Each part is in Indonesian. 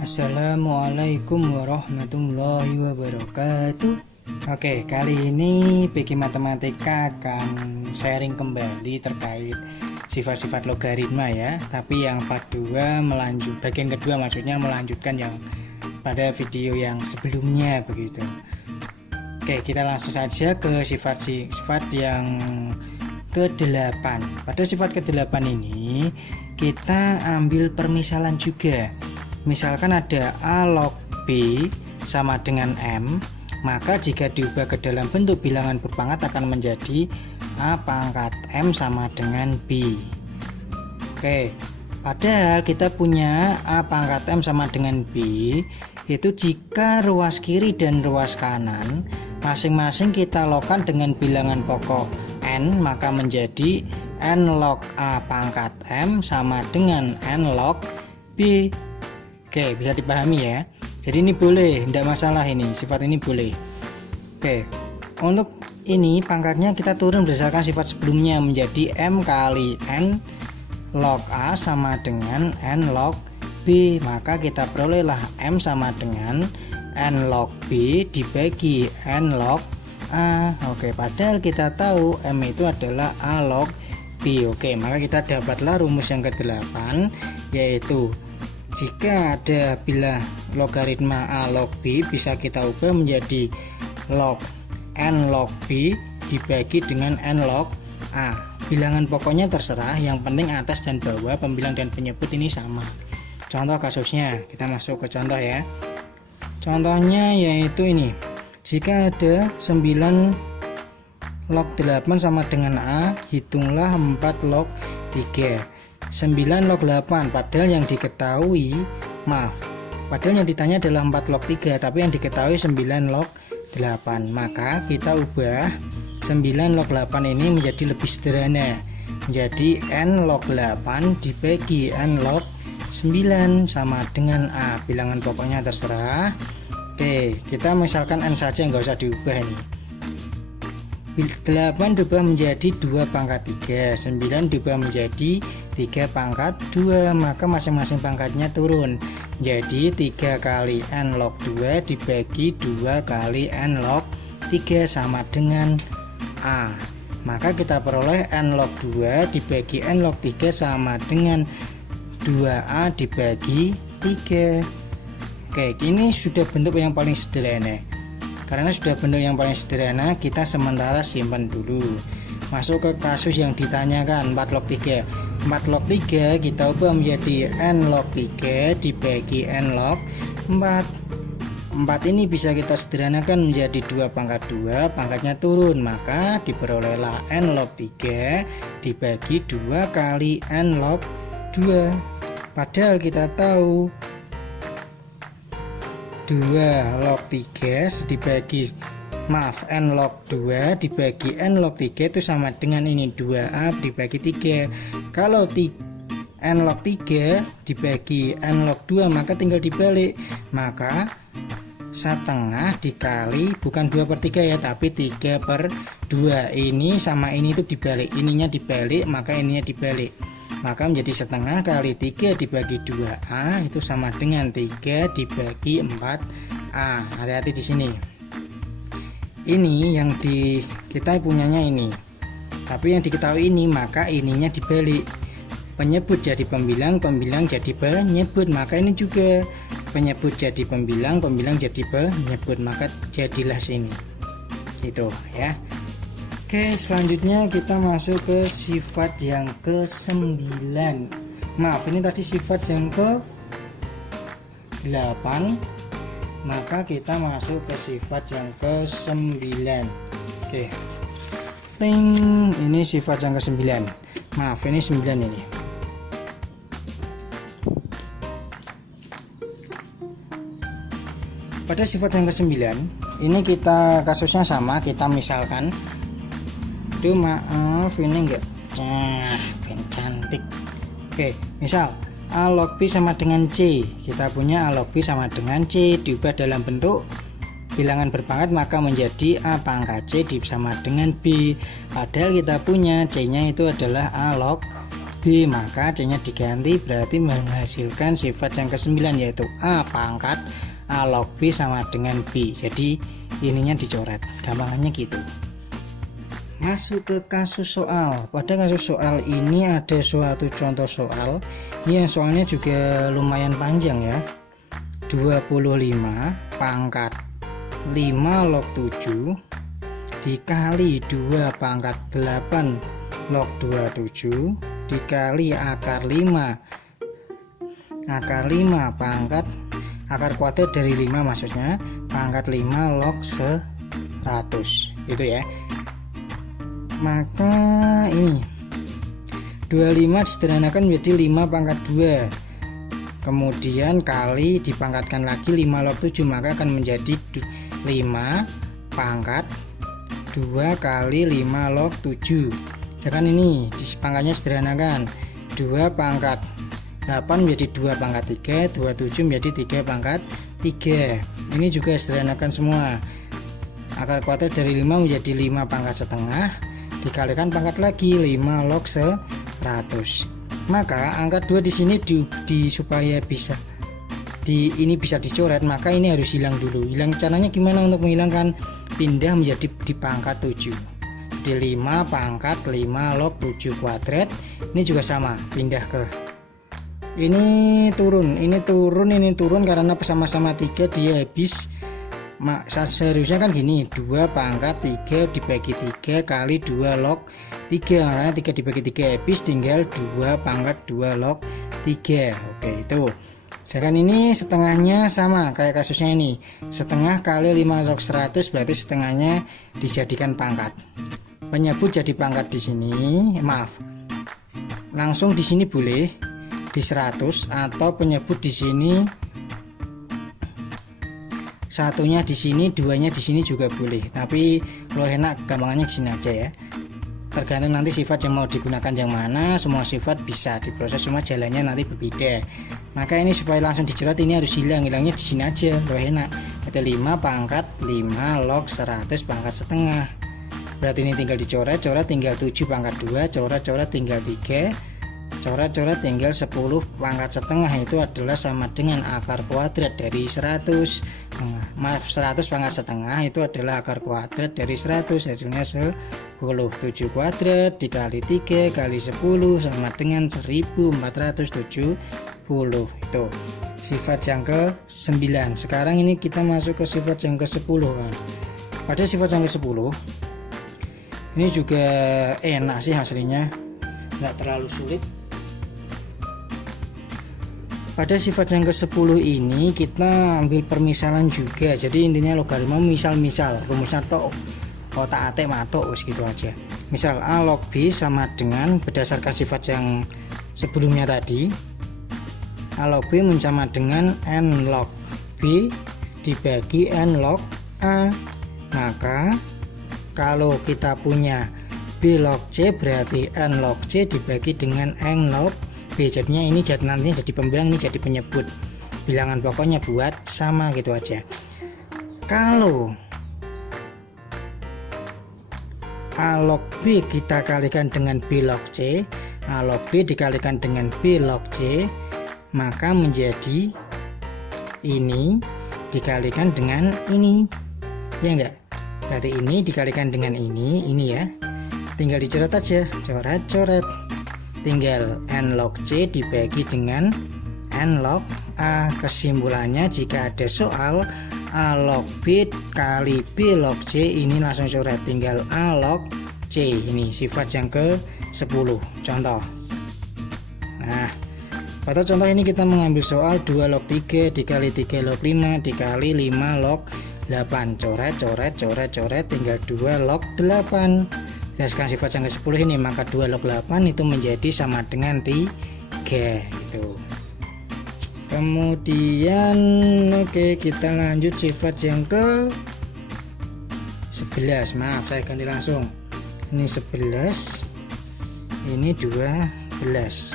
Assalamualaikum warahmatullahi wabarakatuh. Oke, kali ini PG Matematika akan sharing kembali terkait sifat-sifat logaritma ya. Tapi yang part 2 bagian kedua maksudnya melanjutkan yang pada video yang sebelumnya begitu. Oke, kita langsung saja ke sifat yang ke-8. Pada sifat ke-8 ini kita ambil permisalan juga. Misalkan ada A log B sama dengan M, maka jika diubah ke dalam bentuk bilangan berpangkat akan menjadi A pangkat M sama dengan B. Oke, padahal kita punya A pangkat M sama dengan B itu jika ruas kiri dan ruas kanan masing-masing kita logkan dengan bilangan pokok N, maka menjadi N log A pangkat M sama dengan N log B. Oke, bisa dipahami ya. Jadi ini boleh, tidak masalah, ini sifat ini boleh. Oke, untuk ini pangkatnya kita turun berdasarkan sifat sebelumnya menjadi M kali N log A sama dengan N log B. Maka kita perolehlah M sama dengan N log B dibagi N log A. Oke, padahal kita tahu M itu adalah A log B. Oke, maka kita dapatlah rumus yang ke-8, yaitu jika ada bila logaritma A log B bisa kita ubah menjadi log N log B dibagi dengan N log A. Bilangan pokoknya terserah, yang penting atas dan bawah pembilang dan penyebut ini sama. Contoh kasusnya, kita masuk ke contoh ya. Contohnya yaitu ini. Jika ada 9 log 8 sama dengan A, hitunglah 4 log 3. 9 log 8, padahal yang ditanya adalah 4 log 3, tapi yang diketahui 9 log 8. Maka kita ubah 9 log 8 ini menjadi lebih sederhana, menjadi N log 8 dibagi N log 9 sama dengan A. Bilangan pokoknya terserah. Oke, kita misalkan N saja, nggak usah diubah ini. 8 diubah menjadi 2 pangkat 3, 9 diubah menjadi 3 pangkat 2, maka masing-masing pangkatnya turun. Jadi 3 kali N log 2 dibagi 2 kali N log 3 sama dengan A. Maka kita peroleh N log 2 dibagi N log 3 sama dengan 2A dibagi 3. Oke, ini sudah bentuk yang paling sederhana. Karena sudah bentuk yang paling sederhana, kita sementara simpan dulu. Masuk ke kasus yang ditanyakan 4 log 3. 4 log 3 kita ubah menjadi N log 3 dibagi N log 4. 4 ini bisa kita sederhanakan menjadi 2 pangkat 2, pangkatnya turun, maka diperolehlah N log 3 dibagi 2 kali N log 2. Padahal kita tahu 2 log 3 dibagi N log 2 dibagi N log 3 itu sama dengan ini 2A dibagi 3. Kalau N log 3 dibagi N log 2 maka tinggal dibalik, maka setengah dikali bukan 2/3 ya, tapi 3/2. Ini sama ini itu dibalik, ininya dibalik maka ininya dibalik, maka menjadi setengah kali 3 dibagi 2A itu sama dengan 3 dibagi 4A. Hati-hati di sini. Ini yang kita punyanya ini, tapi yang diketahui ini, maka ininya dibalik. Penyebut jadi pembilang, pembilang jadi penyebut, maka ini juga penyebut jadi pembilang, pembilang jadi penyebut, maka jadilah sini. Itu ya. Oke, selanjutnya kita masuk ke sifat yang ke-9. Maaf, ini tadi sifat yang ke-8. Maka kita masuk ke sifat yang ke-9. Oke. Ting, ini sifat yang ke-9. Maaf, ini 9 ini. Pada sifat yang ke-9, ini kita kasusnya sama, kita misalkan. Duh, maaf ini enggak. Nah, cantik. Oke, misal A log B sama dengan C. Kita punya A log B sama dengan C, diubah dalam bentuk bilangan berpangkat maka menjadi A pangkat C sama dengan B. Padahal kita punya C nya itu adalah A log B, maka C nya diganti, berarti menghasilkan sifat yang ke-9 yaitu A pangkat A log B sama dengan B. Jadi ininya dicoret, gampangannya gitu. Masuk ke kasus soal. Pada kasus soal ini ada suatu contoh soal. Ini soalnya juga lumayan panjang ya. 25 pangkat 5 log 7 dikali 2 pangkat 8 log 27 dikali akar 5 pangkat akar kuadrat dari 5 maksudnya pangkat 5 log 100 gitu ya. Maka ini 25 disederhanakan menjadi 5 pangkat 2, kemudian kali dipangkatkan lagi 5 log 7, maka akan menjadi 5 pangkat 2 kali 5 log 7. Jangan ini dipangkatnya sederhanakan, 2 pangkat 8 menjadi 2 pangkat 3, 27 menjadi 3 pangkat 3. Ini juga sederhanakan semua, akar kuadrat dari 5 menjadi 5 pangkat setengah dikalikan pangkat lagi 5 log 100. Maka angka 2 di sini supaya bisa ini bisa dicoret, maka ini harus hilang dulu. Hilang caranya gimana untuk menghilangkan? Pindah menjadi di pangkat 7. Jadi 5 pangkat 5 log 7 kuadrat. Ini juga sama, pindah ke ini turun karena sama-sama 3 dia habis. Seharusnya kan gini, 2 pangkat 3 dibagi 3 kali 2 log 3, makanya 3 dibagi 3 habis, tinggal 2 pangkat 2 log 3. Oke, itu. Sedangkan ini setengahnya sama kayak kasusnya ini, setengah kali 5 log 100, berarti setengahnya dijadikan pangkat. Penyebut jadi pangkat di sini, langsung di sini boleh di 100, atau penyebut di sini satunya di sini, duanya di sini juga boleh. Tapi kalau enak gampangannya di sini aja ya. Tergantung nanti sifat yang mau digunakan yang mana. Semua sifat bisa diproses, cuma jalannya nanti berbeda. Maka ini supaya langsung dicoret ini harus hilang. Hilangnya di sini aja, lebih enak. Ada 5 pangkat 5 log 100 pangkat setengah. Berarti ini tinggal dicoret, coret tinggal 7 pangkat 2, coret tinggal 3. Coret tinggal 10 pangkat setengah, itu adalah sama dengan akar kuadrat dari 100. 100 pangkat setengah itu adalah akar kuadrat dari 100, hasilnya 10. 7 kuadrat dikali 3 kali 10 sama dengan 1470. Itu sifat yang ke-9. Sekarang ini kita masuk ke sifat yang ke-10 kan. Pada sifat yang ke-10 ini juga enak sih hasilnya, nggak terlalu sulit. Pada sifat yang ke-10 ini kita ambil permisalan juga. Jadi intinya logaritma misal-misal, rumusnya tok otak-atik matok gitu aja. Misal A log B sama dengan, berdasarkan sifat yang sebelumnya tadi, A log B sama dengan N log B dibagi N log A. Maka kalau kita punya B log C, berarti N log C dibagi dengan N log B. Jadinya ini nantinya jadi pembilang, ini jadi penyebut. Bilangan pokoknya buat sama gitu aja. Kalau A log B kita kalikan dengan B log C, A log B dikalikan dengan B log C, maka menjadi ini dikalikan dengan ini, ya enggak? Berarti ini dikalikan dengan ini ya. Tinggal dicoret aja, coret. Tinggal N log C dibagi dengan N log A. Kesimpulannya jika ada soal A log B kali B log C, ini langsung coret, tinggal A log C. Ini sifat yang ke-10 contoh. Nah, pada contoh ini kita mengambil soal 2 log 3 dikali 3 log 5 dikali 5 log 8. Coret, tinggal 2 log 8. Berdasarkan sifat yang ke-10 ini, maka 2 log 8 itu menjadi sama dengan 3 gitu. Kemudian oke, kita lanjut sifat yang ke-11. Maaf, saya ganti langsung. Ini 11, ini 12.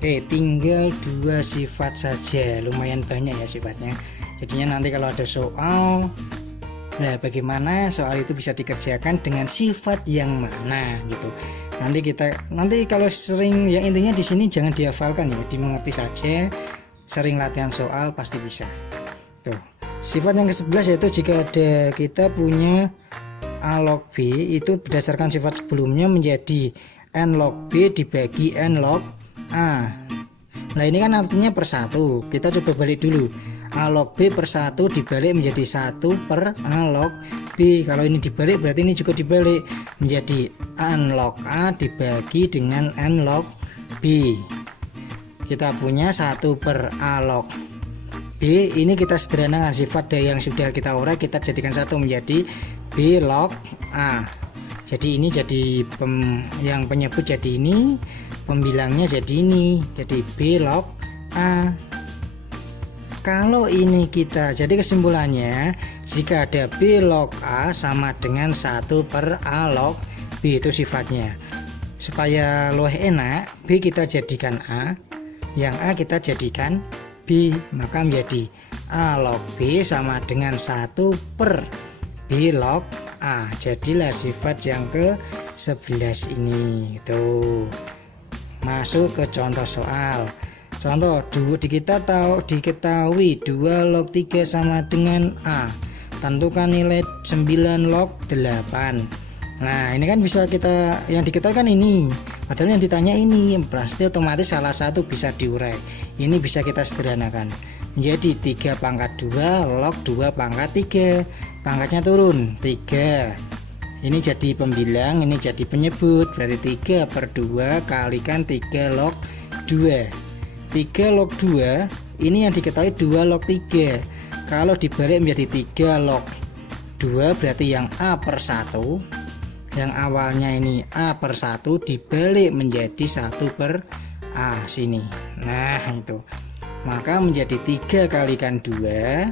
Oke, tinggal 2 sifat saja, lumayan banyak ya sifatnya. Jadinya nanti kalau ada soal, nah bagaimana soal itu bisa dikerjakan dengan sifat yang mana gitu. Nanti kalau sering, yang intinya di sini jangan dihafalkan ya, dimengerti saja, sering latihan soal pasti bisa. Tuh, sifat yang ke-11 yaitu jika kita punya A log B itu berdasarkan sifat sebelumnya menjadi N log B dibagi N log A. Nah ini kan artinya per 1, kita coba balik dulu. A log B per 1 dibalik menjadi 1 per A log B. Kalau ini dibalik berarti ini juga dibalik menjadi N log A dibagi dengan N log B. Kita punya 1 per A log B. Ini kita sederhanakan, sifat dari yang sudah kita urai kita jadikan satu menjadi B log A. Jadi ini jadi yang penyebut jadi ini, pembilangnya jadi ini, jadi B log A. Kalau ini kita, jadi kesimpulannya jika ada B log A sama dengan 1 per A log B, itu sifatnya. Supaya lebih enak, B kita jadikan A, yang A kita jadikan B, maka menjadi A log B sama dengan 1 per B log A. Jadilah sifat yang ke-11 ini. Tuh, masuk ke contoh soal. Contoh, diketahui 2 log 3 sama dengan A. Tentukan nilai 9 log 8. Nah, ini kan bisa kita, yang diketahui kan ini, padahal yang ditanya ini, pasti otomatis salah satu bisa diurai. Ini bisa kita sederhanakan menjadi 3 pangkat 2 log 2 pangkat 3. Pangkatnya turun 3. Ini jadi pembilang, ini jadi penyebut, berarti 3 per 2 kalikan 3 log 2. 3 log 2 ini yang diketahui 2 log 3. Kalau dibalik menjadi 3 log 2 berarti yang A per 1, yang awalnya ini A per 1 dibalik menjadi 1 per A sini. Nah itu, maka menjadi 3 kalikan 2,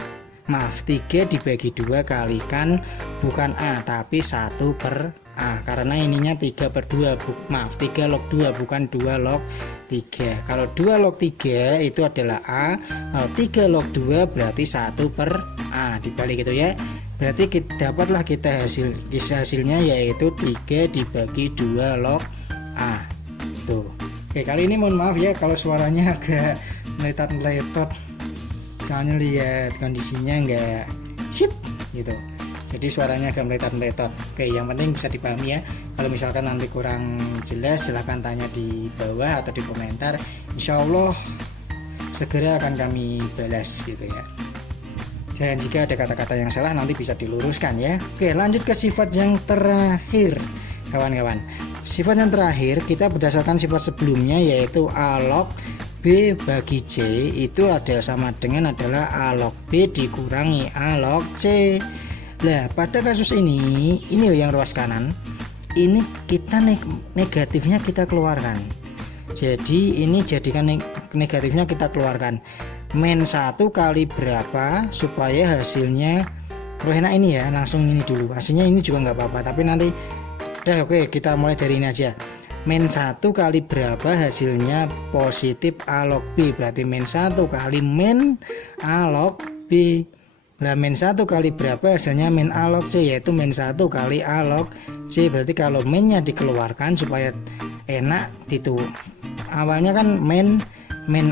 maaf 3 dibagi 2 kalikan bukan A tapi 1 per A, karena ininya 3 per 2, maaf 3 log 2 bukan 2 log 3. Kalau 2 log 3 itu adalah A, kalau 3 log 2 berarti 1 per A, dibalik gitu ya. Berarti dapatlah kita hasilnya yaitu 3 dibagi 2 log A. Tuh. Oke, kali ini mohon maaf ya kalau suaranya agak meletot-meletot, soalnya lihat kondisinya enggak sip gitu, jadi suaranya agak meletot-meletot. Oke, yang penting bisa dipahami ya. Kalau misalkan nanti kurang jelas silahkan tanya di bawah atau di komentar, insya Allah segera akan kami balas gitu ya. Dan jika ada kata-kata yang salah nanti bisa diluruskan ya. Oke, lanjut ke sifat yang terakhir kawan-kawan. Sifat yang terakhir kita berdasarkan sifat sebelumnya yaitu A log B bagi C itu adalah sama dengan adalah A log B dikurangi A log C. Nah, pada kasus ini yang ruas kanan, ini kita negatifnya kita keluarkan. Jadi ini jadikan negatifnya kita keluarkan. Min 1 kali berapa supaya hasilnya enak ini ya, langsung ini dulu. Hasilnya ini juga nggak apa-apa, tapi nanti udah. Oke, kita mulai dari ini aja. Min 1 kali berapa hasilnya positif A log B, berarti min 1 kali min A log B. Nah, min 1 kali berapa hasilnya min A log C, yaitu min 1 kali A log C. Berarti kalau minnya dikeluarkan supaya enak itu, awalnya kan min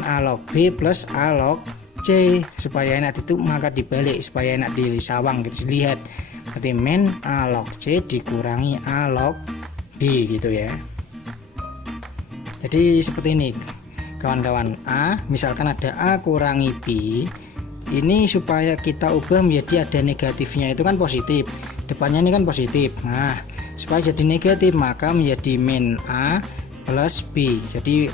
A log B plus A log C, supaya enak itu maka dibalik supaya enak disawang gitu, lihat. Berarti min A log C dikurangi A log B gitu ya. Jadi seperti ini kawan-kawan. A, misalkan ada A kurangi B, ini supaya kita ubah menjadi ada negatifnya itu kan positif, depannya ini kan positif. Nah, supaya jadi negatif maka menjadi min A plus B. Jadi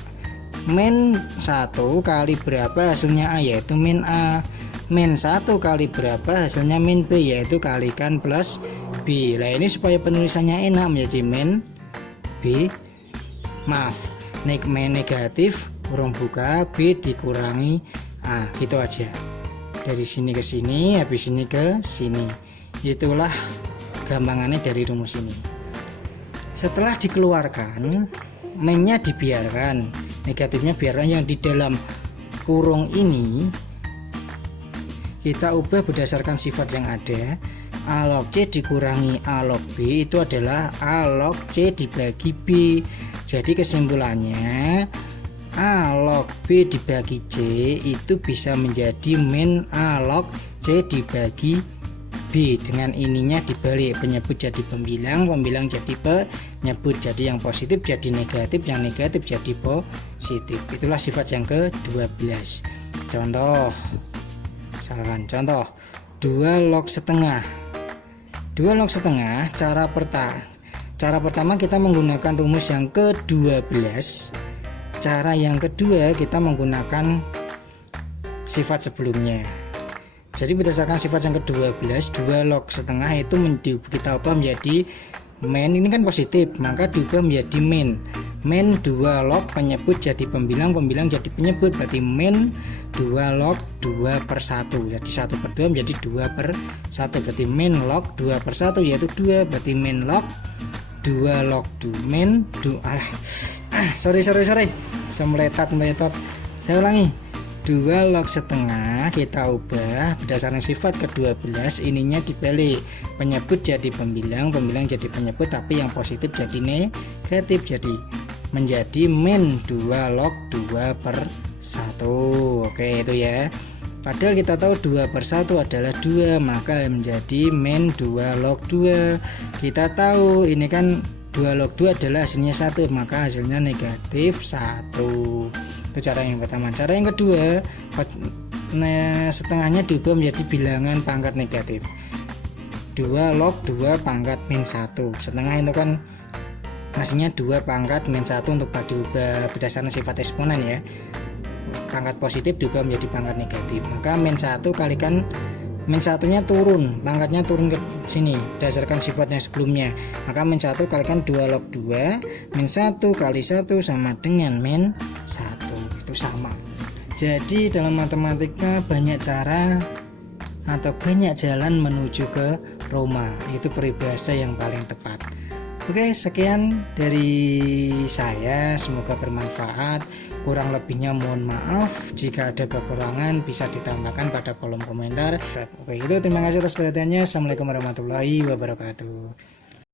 min 1 kali berapa hasilnya A, yaitu min A. Min 1 kali berapa hasilnya min B, yaitu kalikan plus B. Nah, ini supaya penulisannya enak menjadi min B, maaf min negatif kurung buka B dikurangi A, gitu aja. Dari sini ke sini, habis ini ke sini. Itulah gampangannya dari rumus ini. Setelah dikeluarkan, minnya dibiarkan, negatifnya biarkan. Yang di dalam kurung ini kita ubah berdasarkan sifat yang ada. A log C dikurangi A log B itu adalah A log C dibagi B. Jadi kesimpulannya A log B dibagi C itu bisa menjadi min A log C dibagi B. Dengan ininya dibalik, penyebut jadi pembilang, pembilang jadi penyebut. Jadi yang positif jadi negatif, yang negatif jadi positif. Itulah sifat yang ke-12. Contoh, misalkan contoh 2 log setengah. 2 log setengah, cara pertama kita menggunakan rumus yang ke-12. Cara yang kedua kita menggunakan sifat sebelumnya. Jadi berdasarkan sifat yang ke-12, 2 log setengah itu kita ubah menjadi min, ini kan positif, maka diubah menjadi min. Min 2 log penyebut jadi pembilang, pembilang jadi penyebut, berarti min 2 log 2/1. Jadi 1/2 menjadi 2/1, berarti min log 2/1 yaitu 2, berarti min log 2 log 2 min 2 sorry saya meletot. Saya ulangi, 2 log setengah kita ubah berdasarkan sifat ke-12, ininya dibalik, penyebut jadi pembilang, pembilang jadi penyebut, tapi yang positif jadi negatif, jadi menjadi min 2 log 2/1. Oke, itu ya. Padahal kita tahu 2/1 adalah 2, maka menjadi min 2 log 2. Kita tahu ini kan 2 log 2 adalah hasilnya 1, maka hasilnya negatif 1. Itu cara yang pertama. Cara yang kedua, setengahnya diubah menjadi bilangan pangkat negatif. 2 log 2 pangkat min 1. Setengah itu kan hasilnya 2 pangkat min 1 untuk diubah berdasarkan sifat eksponen ya. Pangkat positif diubah menjadi pangkat negatif. Maka min 1 kalikan min 1-nya turun, pangkatnya turun ke sini berdasarkan sifatnya sebelumnya. Maka min 1 kalikan 2 log 2, min 1 kali 1 sama dengan min 1. Itu sama. Jadi dalam matematika banyak cara atau banyak jalan menuju ke Roma. Itu peribahasa yang paling tepat. Oke, sekian dari saya, semoga bermanfaat. Kurang lebihnya mohon maaf, jika ada kekurangan bisa ditambahkan pada kolom komentar. Oke, itu terima kasih atas perhatiannya. Assalamualaikum warahmatullahi wabarakatuh.